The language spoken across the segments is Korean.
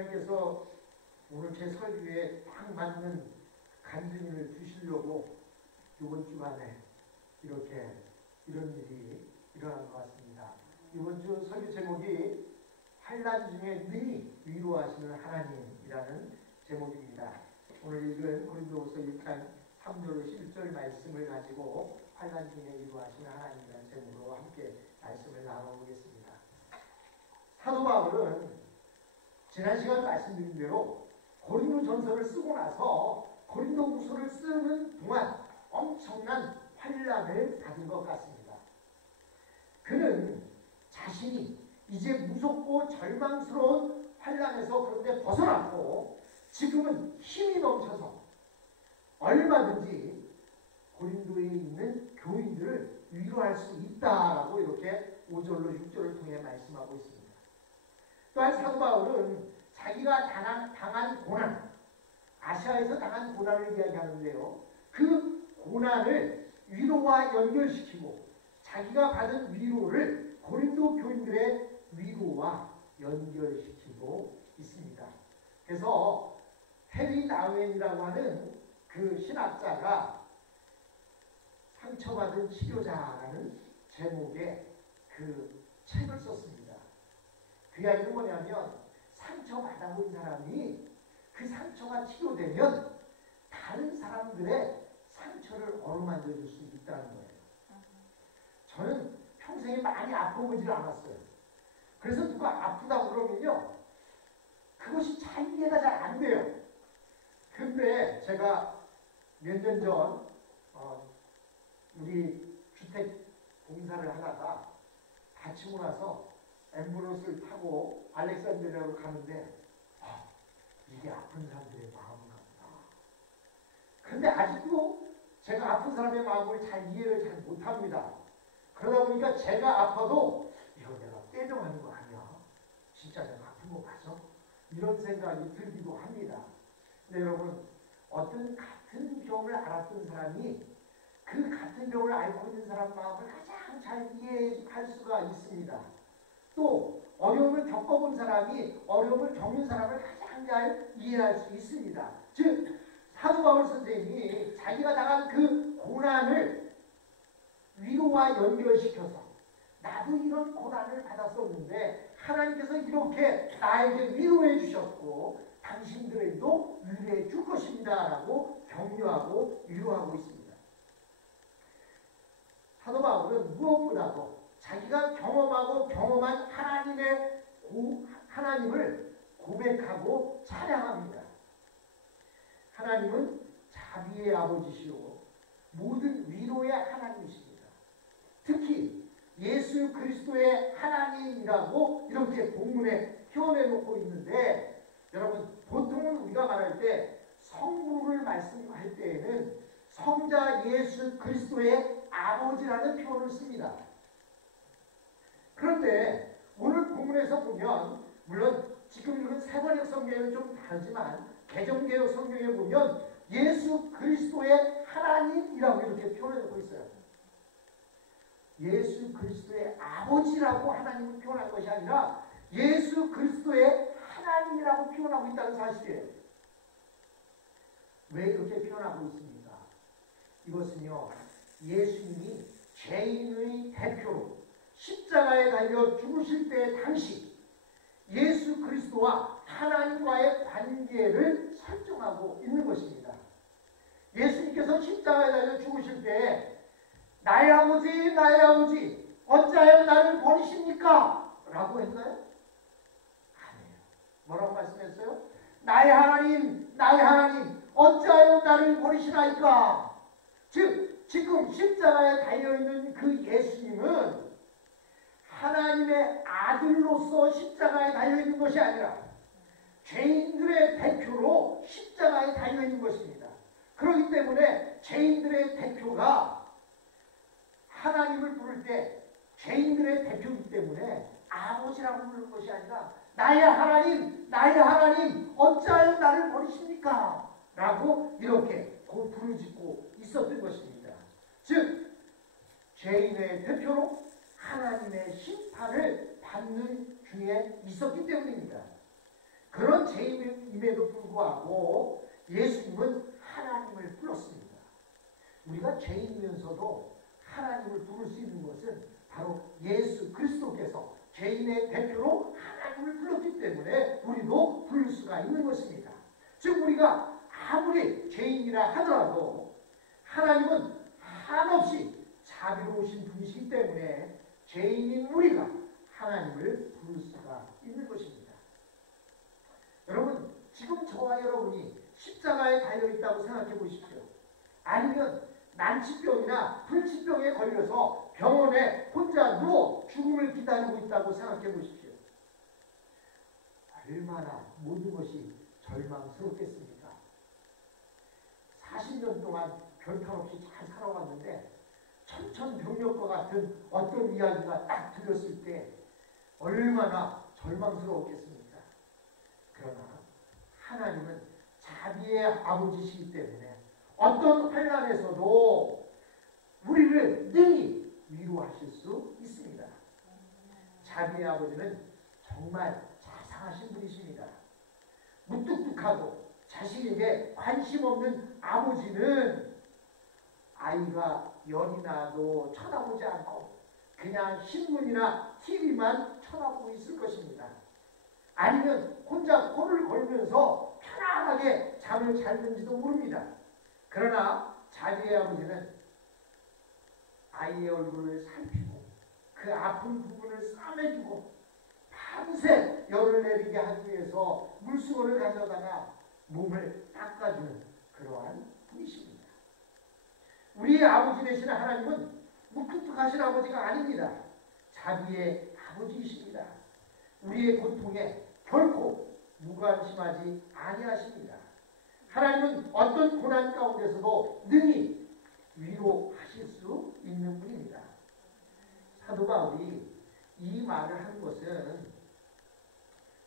하나님께서 오늘 제 설교에 딱 맞는 간증을 주시려고 이번 주간에 이렇게 이런 일이 일어난 것 같습니다. 이번 주 설교 제목이 환난 중에 능히 위로하시는 하나님이라는 제목입니다. 오늘 읽은 고린도후서 1장 3절로 11절 말씀을 가지고 환난 중에 위로하시는 하나님이라는 제목으로 함께 말씀을 나눠보겠습니다. 사도 바울은 지난 시간 말씀드린 대로 고린도 전서를 쓰고 나서 고린도후서를 쓰는 동안 엄청난 환난을 받은 것 같습니다. 그는 자신이 이제 무섭고 절망스러운 환난에서 그런데 벗어났고 지금은 힘이 넘쳐서 얼마든지 고린도에 있는 교인들을 위로할 수 있다라고 이렇게 5절로 6절을 통해 말씀하고 있습니다. 또한 사도 바울은 자기가 당한 고난, 아시아에서 당한 고난을 이야기하는데요. 그 고난을 위로와 연결시키고 자기가 받은 위로를 고린도 교인들의 위로와 연결시키고 있습니다. 그래서 해리 나우엔이라고 하는 그 신학자가 상처받은 치료자라는 제목의 그 책을 썼습니다. 그 이야기는 뭐냐면 상처받아본 사람이 그 상처가 치료되면 다른 사람들의 상처를 어루만져 줄 수 있다는 거예요. 저는 평생에 많이 아파보질 않았어요. 그래서 누가 아프다고 그러면요 그것이 잘 이해가 잘 안 돼요. 근데 제가 몇 년 전 우리 주택 공사를 하다가 다치고 나서 앰뷸런스를 타고 알렉산드리아로 가는데 이게 아픈 사람들의 마음인가 보다. 근데 아직도 제가 아픈 사람의 마음을 잘 이해를 잘 못합니다. 그러다 보니까 제가 아파도 이거 내가 떼정하는 거 아니야? 진짜 내가 아픈 거 맞아? 이런 생각이 들기도 합니다. 근데 여러분 어떤 같은 병을 앓았던 사람이 그 같은 병을 앓고 있는 사람 마음을 가장 잘 이해할 수가 있습니다. 또 어려움을 겪어본 사람이 어려움을 겪는 사람을 가장 잘 이해할 수 있습니다. 즉 사도 바울 선생님이 자기가 당한 그 고난을 위로와 연결시켜서 나도 이런 고난을 받았었는데 하나님께서 이렇게 나에게 위로해 주셨고 당신들에게도 위로해 줄 것입니다 라고 격려하고 위로하고 있습니다. 사도 바울은 무엇보다도 자기가 경험하고 경험한 하나님을 고백하고 찬양합니다. 하나님은 자비의 아버지시오 모든 위로의 하나님이십니다. 특히 예수 그리스도의 하나님이라고 이렇게 본문에 표현해 놓고 있는데 여러분 보통은 우리가 말할 때 성부를 말씀할 때에는 성자 예수 그리스도의 아버지라는 표현을 씁니다. 그런데 오늘 본문에서 보면 물론 지금 읽은 세번역 성경에는 좀 다르지만 개정개혁 성경에 보면 예수 그리스도의 하나님이라고 이렇게 표현하고 있어요. 예수 그리스도의 아버지라고 하나님을 표현한 것이 아니라 예수 그리스도의 하나님이라고 표현하고 있다는 사실이에요. 왜 이렇게 표현하고 있습니까? 이것은요 예수님이 죄인의 대표로 십자가에 달려 죽으실 때 당시 예수 그리스도와 하나님과의 관계를 설정하고 있는 것입니다. 예수님께서 십자가에 달려 죽으실 때 나의 아버지 어찌하여 나를 버리십니까? 라고 했나요? 아니에요. 뭐라고 말씀했어요? 나의 하나님 어찌하여 나를 버리시나이까? 즉 지금 십자가에 달려있는 그 예수님은 하나님의 아들로서 십자가에 달려있는 것이 아니라 죄인들의 대표로 십자가에 달려있는 것입니다. 그렇기 때문에 죄인들의 대표가 하나님을 부를 때 죄인들의 대표이기 때문에 아버지라고 부르는 것이 아니라 나의 하나님 어찌하여 나를 버리십니까? 라고 이렇게 부르짖고 있었던 것입니다. 즉 죄인의 대표로 하나님의 심판을 받는 중에 있었기 때문입니다. 그런 죄인임에도 불구하고 예수님은 하나님을 불렀습니다. 우리가 죄인이면서도 하나님을 부를 수 있는 것은 바로 예수 그리스도께서 죄인의 대표로 하나님을 불렀기 때문에 우리도 부를 수가 있는 것입니다. 즉 우리가 아무리 죄인이라 하더라도 하나님은 한없이 자비로우신 분이시기 때문에 죄인인 우리가 하나님을 부를 수가 있는 것입니다. 여러분, 지금 저와 여러분이 십자가에 달려있다고 생각해 보십시오. 아니면 난치병이나 불치병에 걸려서 병원에 혼자 누워 죽음을 기다리고 있다고 생각해 보십시오. 얼마나 모든 것이 절망스럽겠습니까? 40년 동안 별탈 없이 잘 살아왔는데 천천병력과 같은 어떤 이야기가 딱 들렸을 때 얼마나 절망스러웠겠습니까? 그러나 하나님은 자비의 아버지시기 때문에 어떤 환난에서도 우리를 능히 위로하실 수 있습니다. 자비의 아버지는 정말 자상하신 분이십니다. 무뚝뚝하고 자식에게 관심 없는 아버지는 아이가 열이 나도 쳐다보지 않고 그냥 신문이나 TV만 쳐다보고 있을 것입니다. 아니면 혼자 코를 골면서 편안하게 잠을 자는지도 모릅니다. 그러나 자비의 아버지는 아이의 얼굴을 살피고 그 아픈 부분을 싸매주고 밤새 열을 내리게 하기 위해서 물수건을 가져다가 몸을 닦아주는 그러한 분이십니다. 우리의 아버지 되시는 하나님은 무뚝뚝하신 아버지가 아닙니다. 자비의 아버지이십니다. 우리의 고통에 결코 무관심하지 아니하십니다. 하나님은 어떤 고난 가운데서도 능히 위로하실 수 있는 분입니다. 사도 바울이 이 말을 한 것은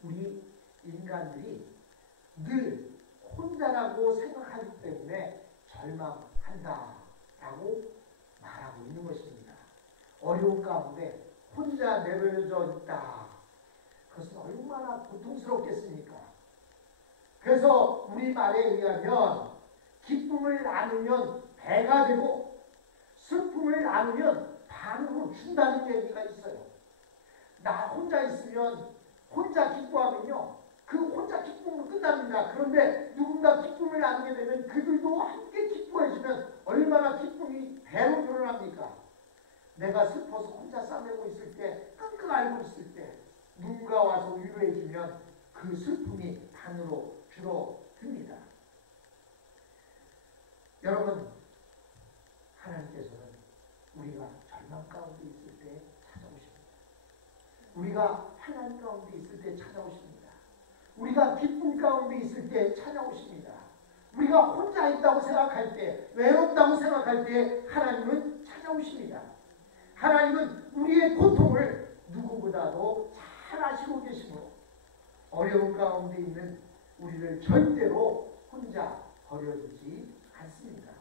우리 인간들이 늘 혼자라고 생각하기 때문에 절망한다라고 말하고 있는 것입니다. 어려운 가운데 혼자 내버려져 있다. 그것은 얼마나 고통스럽겠습니까? 그래서 우리 말에 의하면 기쁨을 나누면 배가 되고 슬픔을 나누면 반으로 준다는 얘기가 있어요. 나 혼자 있으면 혼자 기뻐하면요, 그 혼자 기쁨으로 끝납니다. 그런데 누군가 기쁨을 나누게 되면 그들도 함께 기뻐해주면 얼마나 기쁨이 배로 늘어납니까? 내가 슬퍼서 혼자 싸매고 있을 때, 끙끙 앓고 있을 때 누군가 와서 위로해주면 그 슬픔이 반으로 줄어듭니다. 여러분, 하나님께서는 우리가 절망 가운데 있을 때 찾아오십니다. 우리가 하나님 가운데 있을 때 찾아오십니다. 우리가 기쁨 가운데 있을 때 찾아오십니다. 우리가 혼자 있다고 생각할 때, 외롭다고 생각할 때 하나님은 찾아오십니다. 하나님은 우리의 고통을 누구보다도 잘 아시고 계시므로 어려운 가운데 있는 우리를 절대로 혼자 버려두지 않습니다.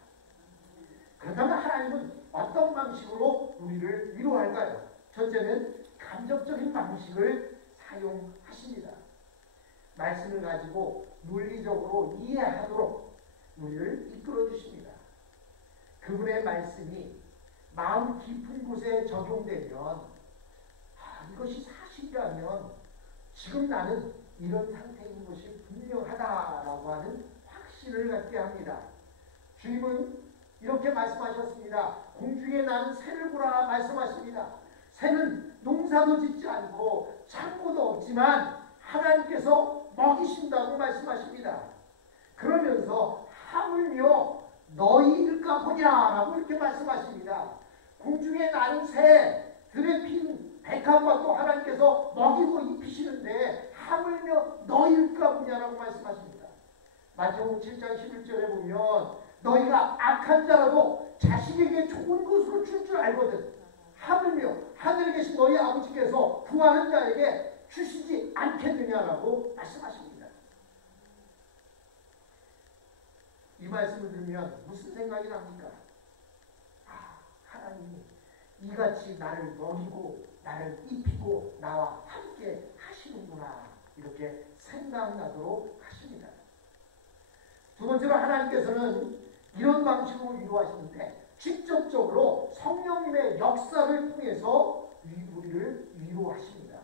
그렇다면 하나님은 어떤 방식으로 우리를 위로할까요? 첫째는 감정적인 방식을 사용하십니다. 말씀을 가지고 논리적으로 이해하도록 우리를 이끌어 주십니다. 그분의 말씀이 마음 깊은 곳에 적용되면 이것이 사실이라면 지금 나는 이런 상태인 것이 분명하다라고 하는 확신을 갖게 합니다. 주님은 이렇게 말씀하셨습니다. 공중에 나는 새를 보라 말씀하십니다. 새는 농사도 짓지 않고 창고도 없지만 하나님께서 먹이신다고 말씀하십니다. 그러면서 하물며 너희일까 보냐라고 이렇게 말씀하십니다. 공중에 나는 새, 들에 핀 백합과도 하나님께서 먹이고 입히시는데 하물며 너희일까 보냐라고 말씀하십니다. 마태복음 7장 11절에 보면 너희가 악한 자라도 자식에게 좋은 것으로 줄 줄 알거든 하물며 하늘에 계신 너희 아버지께서 구하는 자에게 주시지 않겠느냐라고 말씀하십니다. 이 말씀을 들으면 무슨 생각이 납니까? 하나님이 이같이 나를 먹이고 나를 입히고 나와 함께 하시는구나. 이렇게 생각나도록 하십니다. 두 번째로 하나님께서는 이런 방식으로 위로하시는데 직접적으로 성령님의 역사를 통해서 우리를 위로하십니다.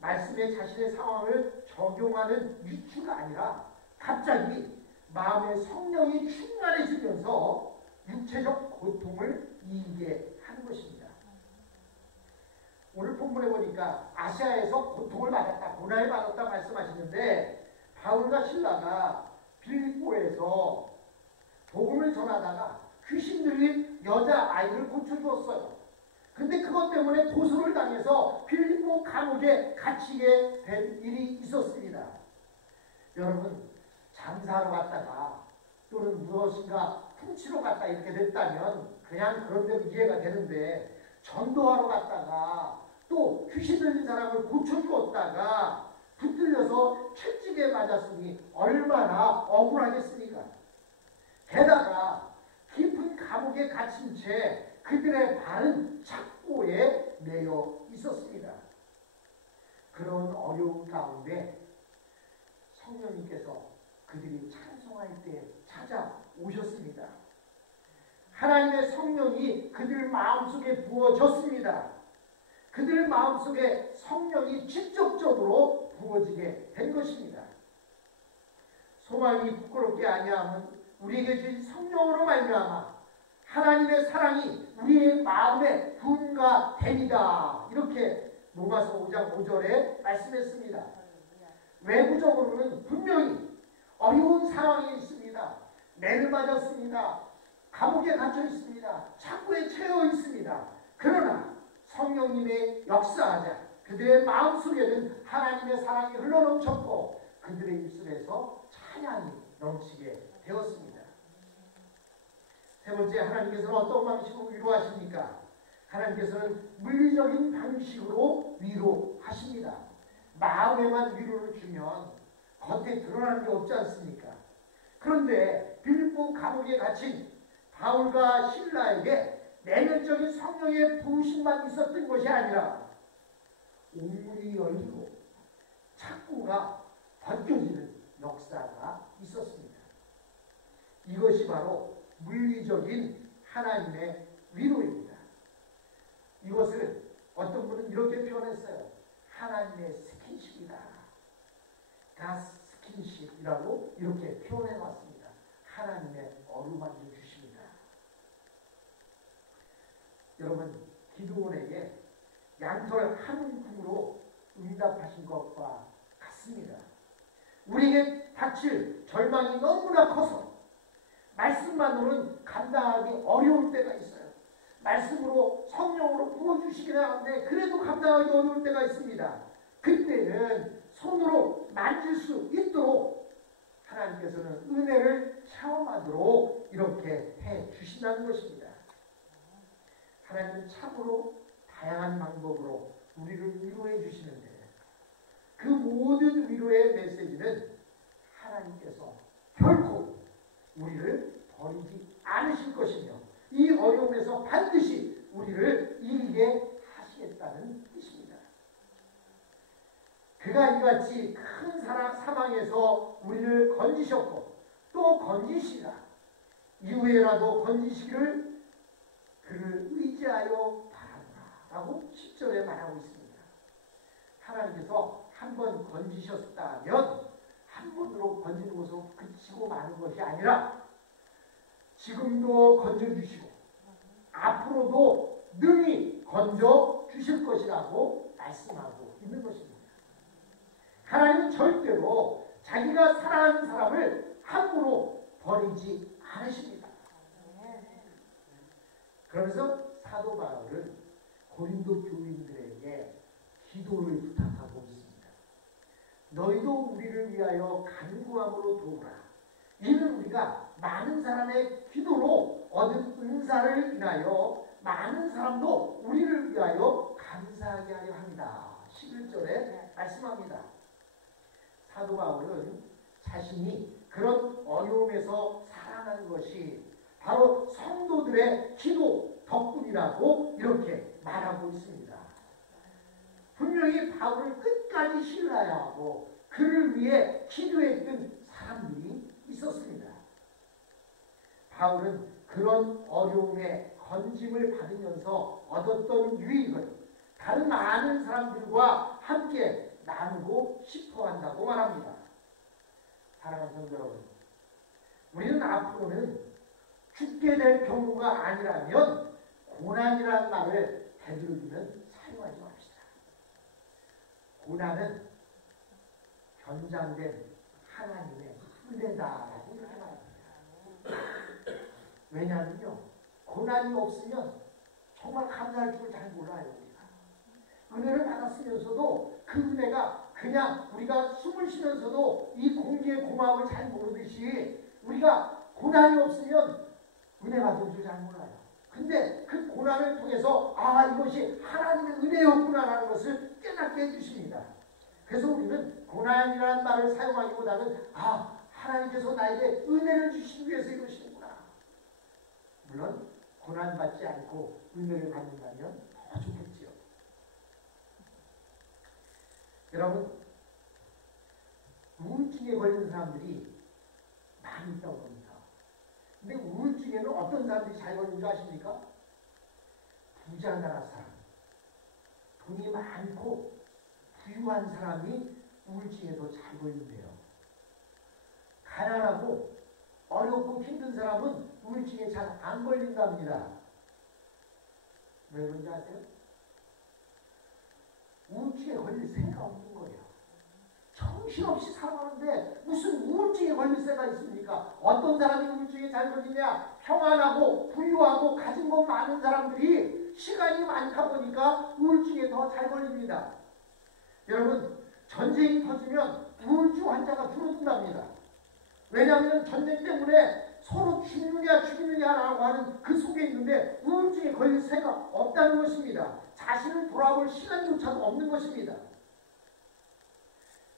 말씀에 자신의 상황을 적용하는 유추가 아니라 갑자기 마음의 성령이 충만해지면서 육체적 고통을 이기게 하는 것입니다. 오늘 본문에 보니까 아시아에서 고통을 받았다, 고난을 받았다 말씀하시는데 바울과 실라가 빌립보에서 복음을 전하다가 귀신 들린 여자아이를 고쳐주었어요. 근데 그것 때문에 고소를 당해서 빌립보 감옥에 갇히게 된 일이 있었습니다. 여러분, 장사하러 갔다가 또는 무엇인가 훔치러 갔다 이렇게 됐다면 그냥 그런 대로 이해가 되는데 전도하러 갔다가 또 귀신 들린 사람을 고쳐주었다가 붙들려서 채찍에 맞았으니 얼마나 억울하겠습니까? 게다가 깊은 감옥에 갇힌 채 그들의 발은 착고에 매여 있었습니다. 그런 어려운 가운데 성령님께서 그들이 찬송할 때 찾아오셨습니다. 하나님의 성령이 그들 마음속에 부어졌습니다. 그들 마음속에 성령이 직접적으로 부어지게 된 것입니다. 소망이 부끄럽게 아니함은 우리에게 주신 성령으로 말미암아 하나님의 사랑이 우리의 마음에 분가 됩니다. 이렇게 로마서 5장 5절에 말씀했습니다. 외부적으로는 분명히 어려운 상황이 있습니다. 매를 맞았습니다. 감옥에 갇혀 있습니다. 창고에 채워 있습니다. 그러나 성령님의 역사하자 그들의 마음속에는 하나님의 사랑이 흘러넘쳤고 그들의 입술에서 찬양이 넘치게 되었습니다. 세 번째, 하나님께서는 어떤 방식으로 위로하십니까? 하나님께서는 물리적인 방식으로 위로하십니다. 마음에만 위로를 주면 겉에 드러나는 게 없지 않습니까? 그런데 빌립보 감옥에 갇힌 바울과 실라에게 내면적인 성령의 부으심만 있었던 것이 아니라 옥문이 열리고 창고가 벗겨지는 역사가 있었습니다. 이것이 바로 물리적인 하나님의 위로입니다. 이것을 어떤 분은 이렇게 표현했어요. 하나님의 스킨십이다. 가스 스킨십이라고 이렇게 표현해 왔습니다. 하나님의 어루만져 주십니다. 여러분, 기드온에게 양털 한 움큼으로 응답하신 것과 같습니다. 우리에게 닥칠 절망이 너무나 커서 말씀만으로는 감당하기 어려울 때가 있어요. 말씀으로 성령으로 부어주시긴 하는데 그래도 감당하기 어려울 때가 있습니다. 그때는 손으로 만질 수 있도록 하나님께서는 은혜를 체험하도록 이렇게 해 주신다는 것입니다. 하나님은 참으로 다양한 방법으로 우리를 위로해 주시는데 그 모든 위로의 메시지는 하나님께서 결코 우리를 버리지 않으실 것이며 이 어려움에서 반드시 우리를 이기게 하시겠다는 뜻입니다. 그가 이같이 큰 사망에서 우리를 건지셨고 또 건지시라 이후에라도 건지시기를 그를 의지하여 바라라 라고 10절에 말하고 있습니다. 하나님께서 한 번 건지셨다면 한 번으로 건지는 것으로 그치고 마는 것이 아니라 지금도 건져주시고 앞으로도 능히 건져주실 것이라고 말씀하고 있는 것입니다. 하나님은 절대로 자기가 사랑하는 사람을 함부로 버리지 않으십니다. 그러면서 사도 바울은 고린도 교인들에게 기도를 부탁하고 있습니다. 너희도 우리를 위하여 간구함으로 도우라. 이는 우리가 많은 사람의 기도로 얻은 은사를 인하여 많은 사람도 우리를 위하여 감사하게 하려 합니다. 11절에 말씀합니다. 사도 바울은 자신이 그런 어려움에서 살아난 것이 바로 성도들의 기도 덕분이라고 이렇게 말하고 있습니다. 분명히 바울을 끝까지 신뢰해야 하고 그를 위해 기도했던 사람들이 있었습니다. 바울은 그런 어려움에 건짐을 받으면서 얻었던 유익을 다른 많은 사람들과 함께 나누고 싶어 한다고 말합니다. 사랑하는 성도 여러분, 우리는 앞으로는 죽게 될 경우가 아니라면 고난이라는 말을 되도록이면 사용하지 맙시다. 고난은 견장된 하나님의 은혜다라고 이렇게 말합니다. 왜냐하면요, 고난이 없으면 정말 감사할 줄 잘 몰라요. 우리가 은혜를 받았으면서도 그 은혜가 그냥 우리가 숨을 쉬면서도 이 공기의 고마움을 잘 모르듯이 우리가 고난이 없으면 은혜 받은 줄 잘 몰라요. 근데 그 고난을 통해서 이것이 하나님의 은혜였구나라는 것을 깨닫게 해주십니다. 그래서 우리는 고난이라는 말을 사용하기보다는 하나님께서 나에게 은혜를 주시기 위해서 이러시는구나. 물론 고난받지 않고 은혜를 받는다면 더 좋겠지요. 여러분, 우울증에 걸린 사람들이 많이 있다고 합니다. 근데 우울증에는 어떤 사람들이 잘 걸리는 줄 아십니까? 부자 나라 사람, 돈이 많고 부유한 사람이 우울증에 더 잘 걸린대요. 가난하고 어렵고 힘든 사람은 우울증에 잘 안 걸린답니다. 왜 그런지 아세요? 우울증에 걸릴 새가 없는 거예요. 정신없이 살아가는데 무슨 우울증에 걸릴 새가 있습니까? 어떤 사람이 우울증에 잘 걸리냐? 평안하고 부유하고 가진 것 많은 사람들이 시간이 많다 보니까 우울증에 더 잘 걸립니다. 여러분, 전쟁이 터지면 우울증 환자가 줄어든답니다. 왜냐하면 전쟁 때문에 서로 죽느냐 죽이느냐라고 하는 그 속에 있는데 우울증에 걸릴 새가 없다는 것입니다. 자신을 돌아볼 시간조차도 없는 것입니다.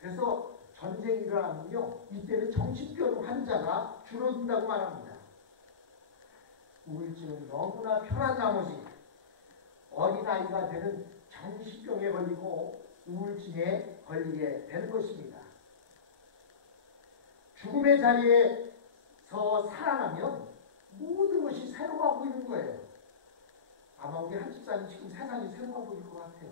그래서 전쟁이 일어나면요, 이때는 정신병 환자가 줄어든다고 말합니다. 우울증은 너무나 편한 나머지 어린아이가 되는 정신병에 걸리고 우울증에 걸리게 되는 것입니다. 죽음의 자리에서 살아나면 모든 것이 새로워 보이는 거예요. 아마 우리 한 집사님 지금 세상이 새로워 보일 것 같아요.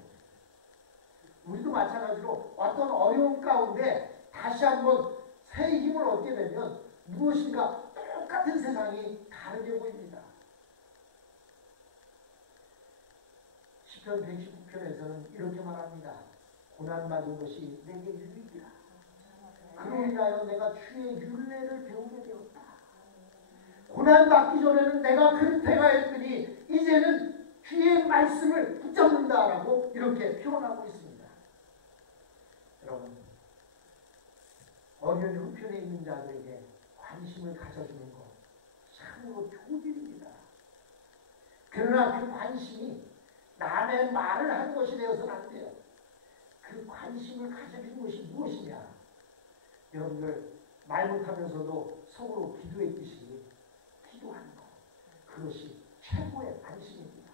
우리도 마찬가지로 어떤 어려움 가운데 다시 한번 새 힘을 얻게 되면 무엇인가 똑같은 세상이 다르게 보입니다. 시편 119편에서는 이렇게 말합니다. 고난받은 것이 내게 유익이라. 그로 인하여 내가 주의 율례를 배우게 되었다. 고난받기 전에는 내가 그릇해가 했더니 이제는 주의 말씀을 붙잡는다라고 이렇게 표현하고 있습니다. 여러분, 어려운 형편에 있는 자들에게 관심을 가져주는 것 참으로 좋은 일입니다. 그러나 그 관심이 남의 말을 하는 것이 되어서는 안 돼요. 그 관심을 가져주는 것이 무엇이냐? 여러분들, 말 못하면서도 속으로 기도했듯이 기도하는 것, 그것이 최고의 관심입니다.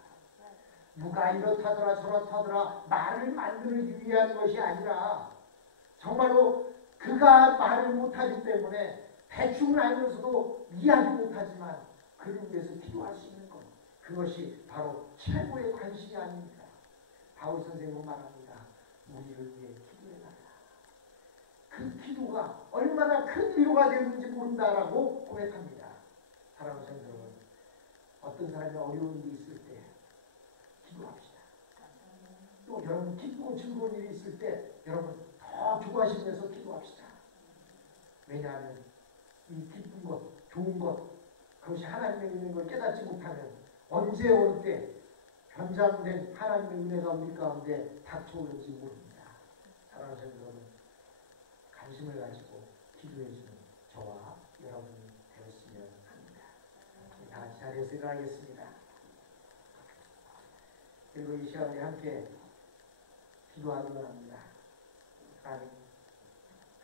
누가 이렇다더라 저렇다더라 말을 만들기 위한 것이 아니라 정말로 그가 말을 못하기 때문에 대충은 알면서도 이해하지 못하지만 그를 위해서 기도할 수 있는 것, 그것이 바로 최고의 관심이 아닙니까? 바울 선생님은 말합니다. 우리를 위해 기도해달라. 그 기도가 얼마나 큰 위로가 되는지 모른다라고 고백합니다. 사랑하는 성도 여러분, 어떤 사람이 어려운 일이 있을 때 기도합시다. 또 여러분 기쁘고 즐거운 일이 있을 때 여러분 더 좋아하시면서 기도합시다. 왜냐하면 이 기쁜 것, 좋은 것, 그것이 하나님의 있는 걸 깨닫지 못하면 언제 올 때 변장된 하나님의 은혜가 우리 가운데 닥쳐오는지 모릅니다. 사랑하는 성도 여러분, 관심을 가지고 기도해주는 저와 여러분이 되었으면 합니다. 다 같이 자리에서 일어나겠습니다. 그리고 이 시간에 함께 기도하기로 합니다.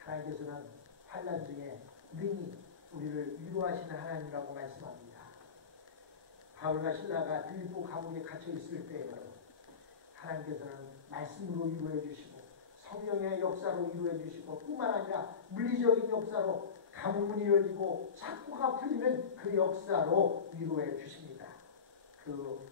하나님께서는 환난 중에 능히 우리를 위로하시는 하나님이라고 말씀합니다. 바울과 실라가 빌립보 감옥에 갇혀 있을 때에도 하나님께서는 말씀으로 이루어 주시고 성령의 역사로 이루어 주시고 뿐만 아니라 물리적인 역사로 가문이 열리고 창고가 풀리는 그 역사로 이루어 주십니다. 그